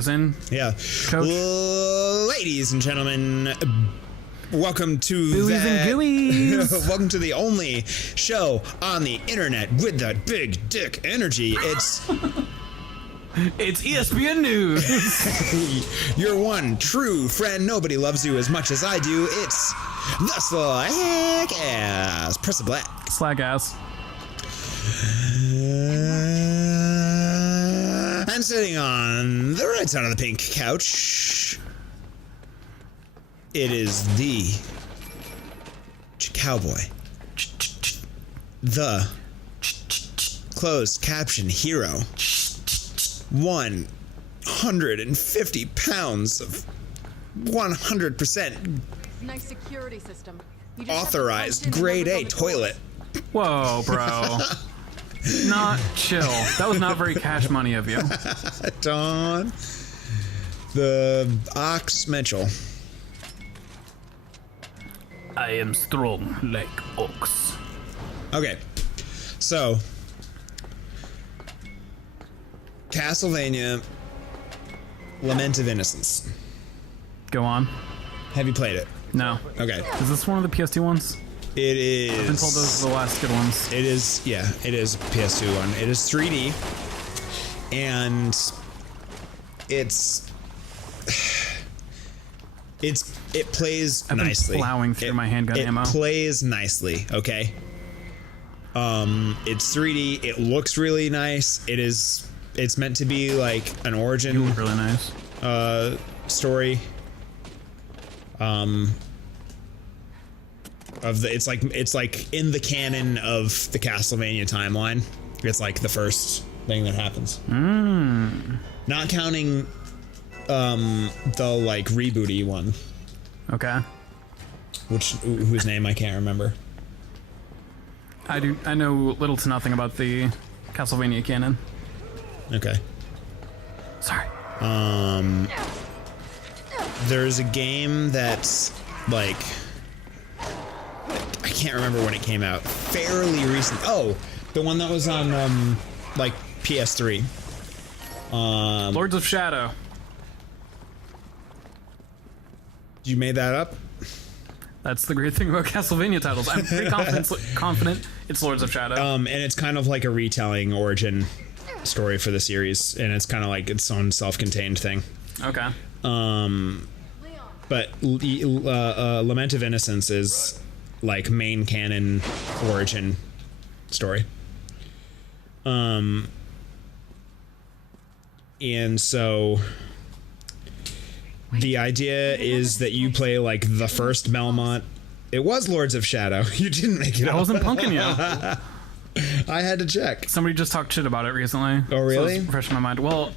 us in? Yeah. Coach? Ladies and gentlemen, welcome to Buoys and gooeys. welcome to the only show on the internet with that big dick energy. It's ESPN News. your one true friend. Nobody loves you as much as I do. It's the Slack Ass. Press the black. Slag ass. I'm sitting on the right side of the pink couch. It is the cowboy. The closed caption hero. 150 pounds of 100% nice security system. authorized grade A toilet. Whoa, bro. Not chill. That was not very cash money of you. Taun. The Ox Mitchell. I am strong like ox. Okay, so Castlevania Lament of Innocence. Go on. Have you played it? No. Okay. Is this one of the PS2 ones? It is. I've been told those are the last good ones. It is, yeah, it is a PS2 one. It is 3D, and it plays I've nicely. been plowing through my handgun ammo. It plays nicely, okay? It's 3D, it looks really nice. It's meant to be like an origin You look really nice. story. It's like in the canon of the Castlevania timeline. It's like the first thing that happens. Not counting the like rebooty one, Okay. whose name I can't remember. I know little to nothing about the Castlevania canon. Okay. Sorry. There's a game that's like, I can't remember when it came out. Fairly recent. Oh, the one that was on like PS3. Lords of Shadow. You made that up? That's the great thing about Castlevania titles. I'm pretty confident it's Lords of Shadow. And it's kind of like a retelling origin story for the series, and it's kind of like its own self-contained thing. Okay. But Lament of Innocence is like main canon origin story. And so the idea is that you play like the first Belmont. It was Lords of Shadow. You didn't make it up. I wasn't punking you. I had to check. Somebody just talked shit about it recently. Oh, really? So it's fresh in my mind. Well,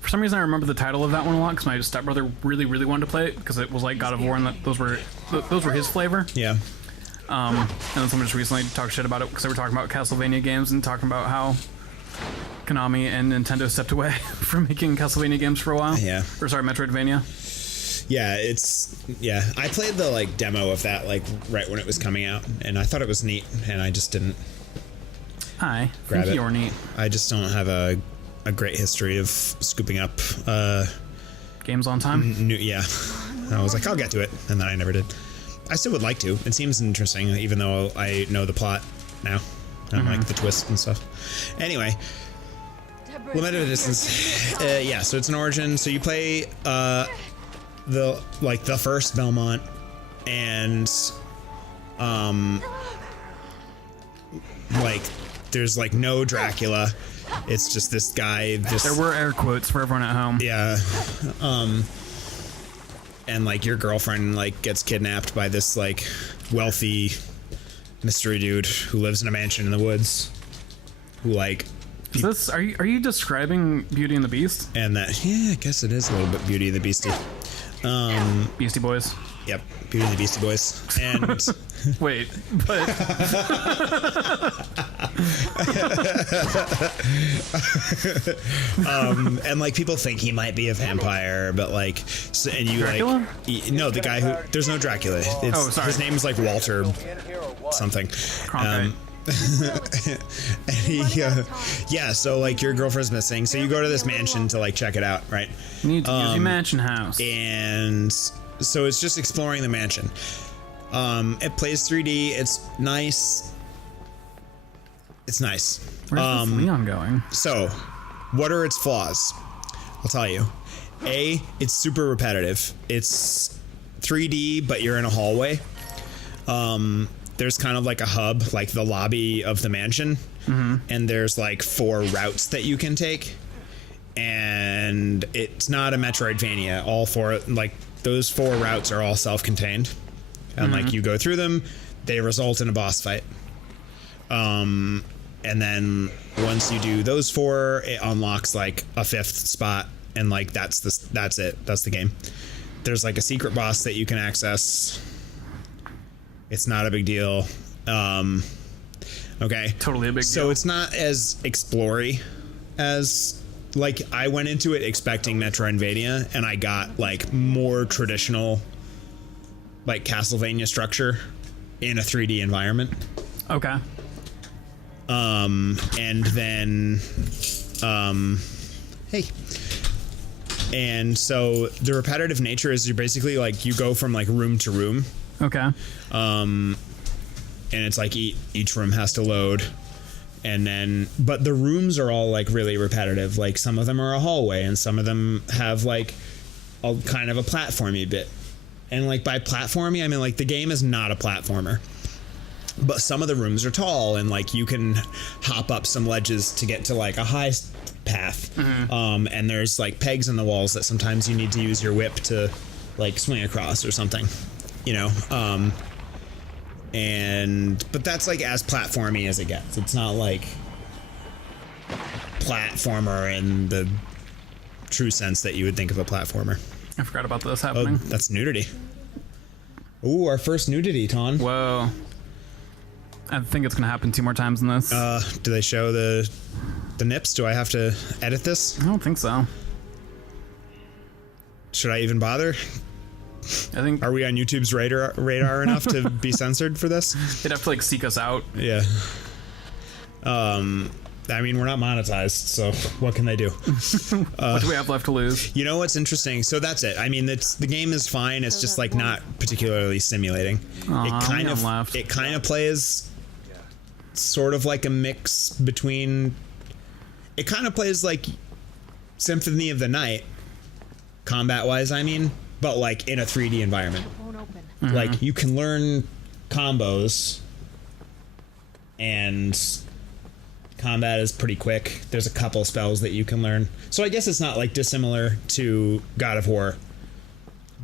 for some reason I remember the title of that one a lot because my stepbrother really wanted to play it because it was like God of War and those were his flavor. Yeah. And then someone just recently talked shit about it because they were talking about Castlevania games and talking about how Konami and Nintendo stepped away from making Castlevania games for a while. Yeah. Or sorry, Metroidvania. Yeah, I played the like demo of that like right when it was coming out, and I thought it was neat, and I just didn't Hi. grab Thank it. you were neat. I just don't have a great history of scooping up Games on time? yeah. I was like, I'll get to it, and then I never did. I still would like to. It seems interesting, even though I know the plot now. And like the twist and stuff. Anyway, Limited Distance. Yeah, so it's an origin. So you play the first Belmont, and like there's like no Dracula. It's just this guy. There were air quotes for everyone at home. Yeah. And like your girlfriend like gets kidnapped by this like wealthy mystery dude who lives in a mansion in the woods. Who like Is this are you describing Beauty and the Beast? and that I guess it is a little bit Beauty and the Beastie. Beastie Boys. Yep, Beauty and the Beastie Boys. And Wait, but and like people think he might be a vampire, but like so, and you Dracula? like no, the guy who there's no Dracula. It's, Oh, sorry. His name is like Walter something. Cronkite. And he, yeah, so like your girlfriend's missing, so you go to this mansion to like check it out, right? You need to use your mansion house. And so it's just exploring the mansion. It plays 3D. It's nice. It's nice. Where's this Leon going? So, what are its flaws? I'll tell you. A, it's super repetitive. It's 3D, but you're in a hallway. There's kind of like a hub, like the lobby of the mansion. And there's like 4 routes that you can take. And it's not a Metroidvania. All 4, like those 4 routes are all self-contained. And like you go through them, they result in a boss fight. And then once you do those 4, it unlocks like a 5th spot, and like that's it. That's the game. There's like a secret boss that you can access. It's not a big deal. Okay. Totally a big deal. So it's not as explory as, like, I went into it expecting Metroidvania, and I got like more traditional, like Castlevania structure in a 3D environment. Okay. And then, hey. And so the repetitive nature is you're basically like, you go from like room to room. Okay. And it's like each room has to load. And then, but the rooms are all like really repetitive. Like some of them are a hallway, and some of them have like a kind of a platformy bit. And like by platformy, I mean like the game is not a platformer. But some of the rooms are tall, and like you can hop up some ledges to get to like a high path. And there's like pegs in the walls that sometimes you need to use your whip to like swing across or something, you know. But that's like as platformy as it gets. It's not like platformer in the true sense that you would think of a platformer. I forgot about this Oh, happening. that's nudity. Ooh, our first nudity, Taun. Whoa. I think it's gonna happen 2 more times in this. Do they show the nips? Do I have to edit this? I don't think so. Should I even bother? I think Are we on YouTube's radar enough to be censored for this? they'd have to like seek us out. Yeah. I mean, we're not monetized, so what can they do? What do we have left to lose? You know what's interesting? So that's it. I mean, the game is fine. It's just like not particularly stimulating. It kind of plays sort of like a mix between. It kind of plays like Symphony of the Night, combat-wise. I mean, but like in a 3D environment. Won't open. Like you can learn combos, and combat is pretty quick. There's a couple spells that you can learn. So I guess it's not like dissimilar to God of War,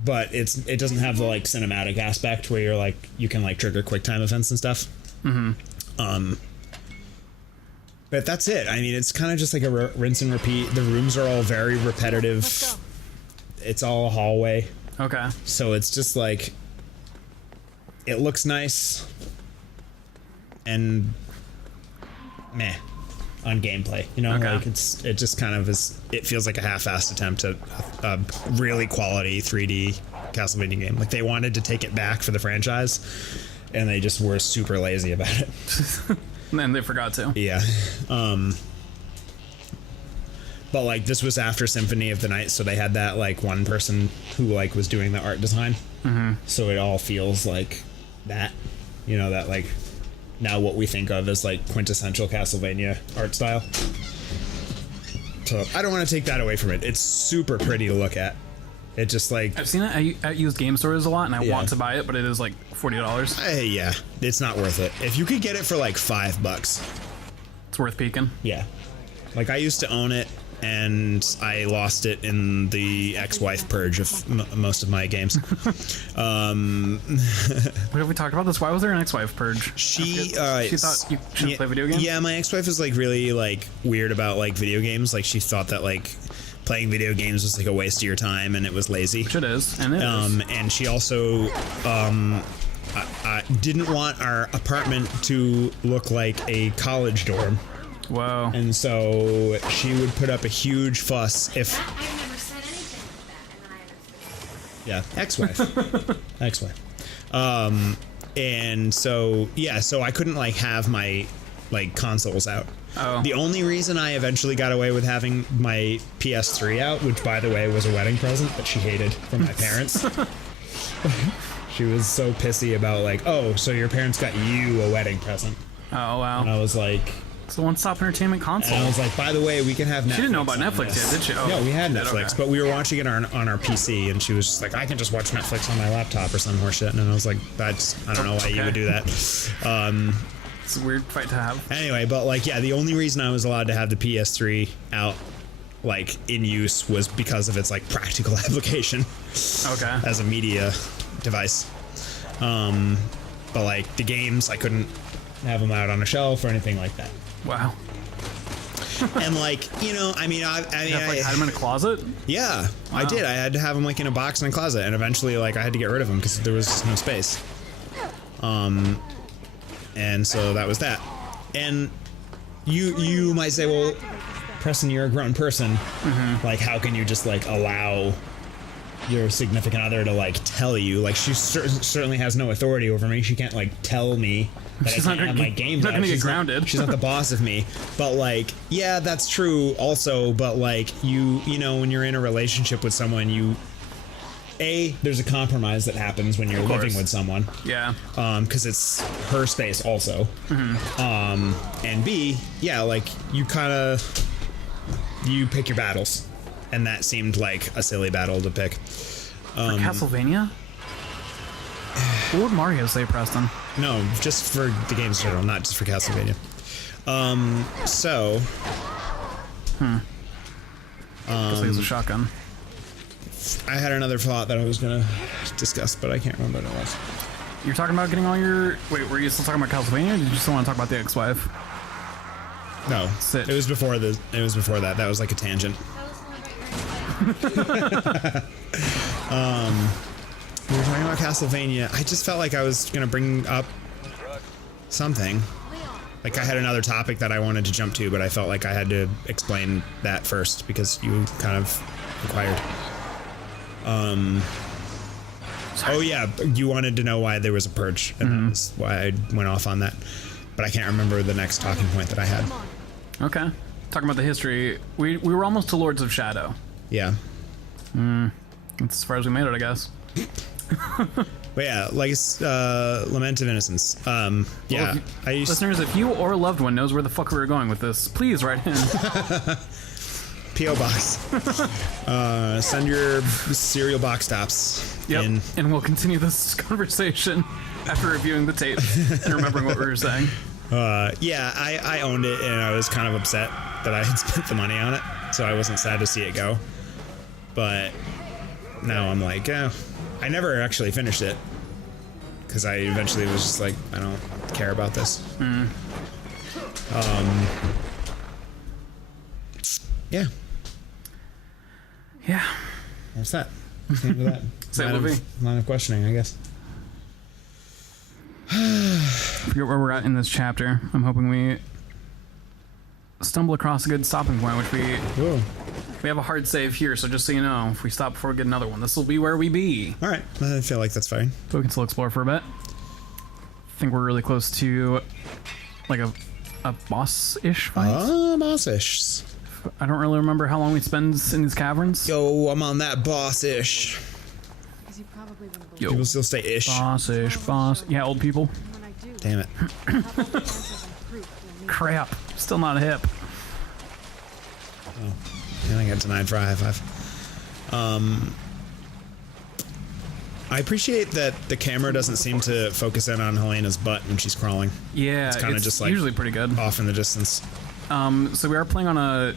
but it doesn't have the like cinematic aspect where you're like you can like trigger quick time events and stuff. But that's it. I mean, it's kind of just like a rinse and repeat. The rooms are all very repetitive. Let's go. It's all a hallway. Okay. So it's just like, it looks nice and meh on gameplay, you know. Okay. Like it just kind of is. It feels like a half-assed attempt at a really quality 3D Castlevania game. Like they wanted to take it back for the franchise, and they just were super lazy about it. And they forgot to. Yeah. But like this was after Symphony of the Night, so they had that like one person who like was doing the art design. So it all feels like that, you know, that like now what we think of as like quintessential Castlevania art style. So I don't want to take that away from it. It's super pretty to look at. It just like I've seen it at used game stores a lot, and I Yeah. want to buy it, but it is like $40. hey, yeah, it's not worth it. If you could get it for like $5, It's worth peeking. yeah. Like I used to own it, and I lost it in the ex-wife purge of most of my games. What have we talked about this? Why was there an ex-wife purge? She thought you shouldn't play video games? Yeah, my ex-wife is like really like weird about like video games. Like she thought that like playing video games was like a waste of your time, and it was lazy. Which it is, and it is. And she also didn't want our apartment to look like a college dorm. Whoa. And so she would put up a huge fuss if... I never said anything like that, and then I understood. Yeah, ex-wife. Ex-wife. And so yeah, so I couldn't like have my like consoles out. Oh. The only reason I eventually got away with having my PS3 out, which by the way was a wedding present that she hated from my parents. She was so pissy about like, oh, so your parents got you a wedding present. Oh, wow. And I was like, it's the one-stop entertainment console. and I was like, by the way, we can have Netflix. She didn't know about on Netflix this. yet, did she? Oh, no, we had Netflix, okay. but we were watching it on our PC, and she was just like, I can just watch Netflix on my laptop or some horseshit. And I was like, I don't know why you would do that. It's a weird fight to have. Anyway, but like, yeah, the only reason I was allowed to have the PS3 out, like, in use was because of its like practical application. Okay. As a media device. But like the games, I couldn't have them out on a shelf or anything like that. Wow. And like, you know, I mean, You have, like, hide them in a closet? yeah, Wow. I did. I had to have them like in a box in a closet, and eventually, like, I had to get rid of them because there was no space. And so that was that. And you might say, well, Preston, you're a grown person. Like, how can you just like allow your significant other to like tell you? Like, she certainly has no authority over me. She can't like tell me that She's I not can't have gonna my get- games not out. gonna get She's grounded. She's not the boss of me. But like, yeah, that's true also. But like, you know, when you're in a relationship with someone, there's a compromise that happens when you're Of living course. with someone. Yeah. Because it's her space also. And B, yeah, like, you pick your battles. And that seemed like a silly battle to pick. For Castlevania? What would Mario say, Preston? No, just for the games in general, not just for Castlevania. So... Because he has a shotgun. I had another thought that I was going to discuss, but I can't remember what it was. You're talking about getting all your... Wait, were you still talking about Castlevania, or did you still want to talk about the ex-wife? No, Sit. it was before that. That was like a tangent. We were talking about Castlevania. I just felt like I was gonna bring up something. Like, I had another topic that I wanted to jump to, but I felt like I had to explain that first because you kind of inquired. Oh yeah, you wanted to know why there was a purge, and that's why I went off on that. But I can't remember the next talking point that I had. Okay. Talking about the history, we were almost to Lords of Shadow. Yeah. That's as far as we made it, I guess. But yeah, like, Lament of Innocence. Yeah, Listeners, if you or a loved one knows where the fuck we were going with this, please write in. P.O. Box. Send your cereal box tops Yep. in. And we'll continue this conversation after reviewing the tape and remembering what we were saying. Yeah, I owned it, and I was kind of upset that I had spent the money on it, so I wasn't sad to see it go. But now I'm like, I never actually finished it, because I eventually was just like, I don't care about this. Yeah. Yeah. That's that. That's the end of that. Say Livy. Line of questioning, I guess. I forget where we're at in this chapter. I'm hoping we stumble across a good stopping point, which Whoa. we have a hard save here, so just so you know, if we stop before we get another one, this will be where we be. All right, I feel like that's fine. So we can still explore for a bit. I think we're really close to like a boss-ish fight. Boss-ish. I don't really remember how long we spend in these caverns. Yo, I'm on that boss-ish. Because you probably wouldn't believe Yo. People still say ish. Boss-ish, boss. Yeah, old people. when I do. Damn it. Have all the answers and proof you'll need. Crap. Still not hip. And I got denied for a high five. I appreciate that the camera doesn't seem to focus in on Helena's butt when she's crawling. Yeah, It's kinda just, like, usually pretty good. Off in the distance. So we are playing on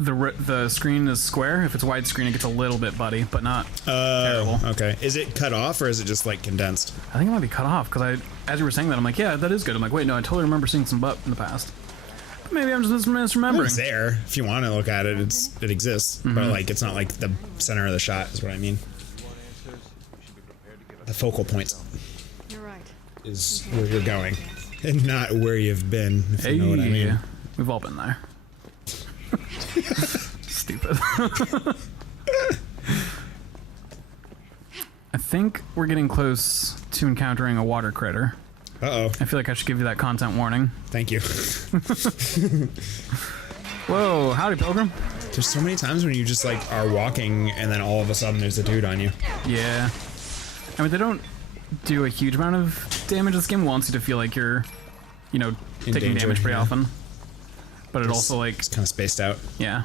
the screen is square. If it's widescreen, it gets a little bit buddy, but not terrible. Okay. Is it cut off or is it just like condensed? I think it might be cut off because as you were saying that, I'm like, yeah, that is good. I'm like, wait, no, I totally remember seeing some butt in the past. But maybe I'm just misremembering. It's there. If you want to look at it, it exists. But like, it's not like the center of the shot is what I mean. The focal point You're right. is where you're going, and not where you've been. If you know what I mean. We've all been there. Stupid. I think we're getting close to encountering a water critter. Uh-oh. I feel like I should give you that content warning. Thank you. Whoa, howdy, Pilgrim. There's so many times when you just, like, are walking and then all of a sudden there's a dude on you. Yeah. I mean, they don't do a huge amount of damage. This game wants you to feel like you're, you know, In taking danger, damage pretty yeah. often. But it also, like, It's kind of spaced out. yeah.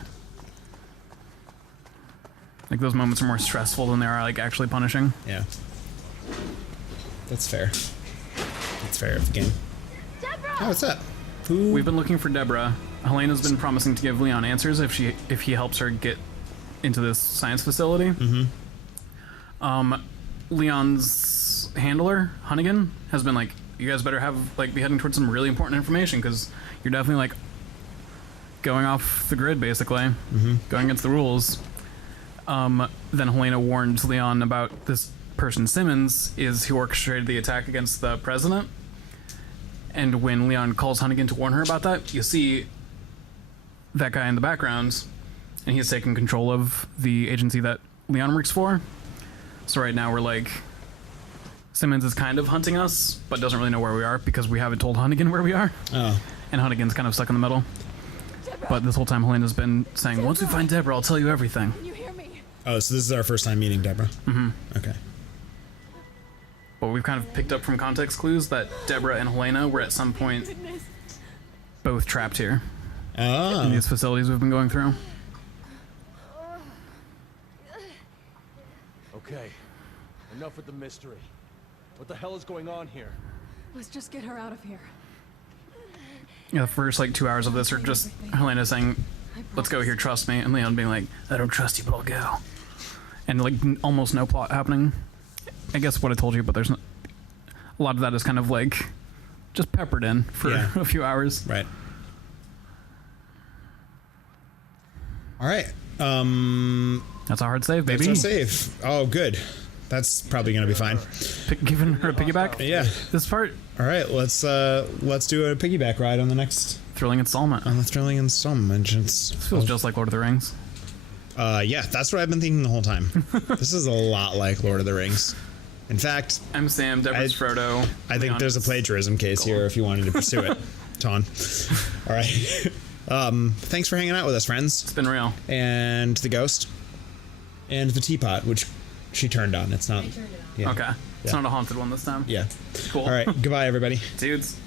Like, those moments are more stressful than they are, like, actually punishing. Yeah. That's fair. That's fair of the game. Deborah! Oh, what's up? Who? We've been looking for Deborah. Helena's been promising to give Leon answers if he helps her get into this science facility. Mm-hmm. Leon's handler, Hunnigan, has been like, you guys better be heading towards some really important information because you're definitely like going off the grid, basically, going against the rules. Then Helena warned Leon about this person, Simmons, is who orchestrated the attack against the president. And when Leon calls Hunnigan to warn her about that, you see that guy in the background, and he's taking control of the agency that Leon works for. So right now we're like, Simmons is kind of hunting us, but doesn't really know where we are because we haven't told Hunnigan where we are. Oh. And Hunnigan's kind of stuck in the middle. But this whole time Helena's been saying, once we find Deborah, I'll tell you everything. Can you hear me? Oh, so this is our first time meeting Deborah? Mm-hmm. Okay. But we've kind of picked up from context clues that Deborah and Helena were at some point Goodness. both trapped here in Oh. these facilities we've been going through. Okay, enough with the mystery. What the hell is going on here? Let's just get her out of here. Yeah, the first like 2 hours of this are just Helena saying, let's go here, trust me, and Leon being like, I don't trust you, but I'll go. And like almost no plot happening. I guess what I told you, but there's a lot of that is kind of like just peppered in for Yeah. a few hours. Right. All right. That's a hard save, baby. That's our save. Oh, good. That's probably gonna be fine. Giving her a piggyback. Yeah. This part, All right. Let's do a piggyback ride on the next thrilling installment. thrilling installment. Feels just like Lord of the Rings. Yeah, that's what I've been thinking the whole time. This is a lot like Lord of the Rings. In fact, I'm Sam, Deborah's Frodo. I think Leon there's a is- plagiarism case here if you wanted to pursue it, Taun. All right. Thanks for hanging out with us, friends. It's been real. And the ghost. And the teapot, which she turned on. It's not. I turned it on. Yeah. Okay. It's Yeah. not a haunted one this time. Yeah. Cool. All right. Goodbye, everybody. Dudes.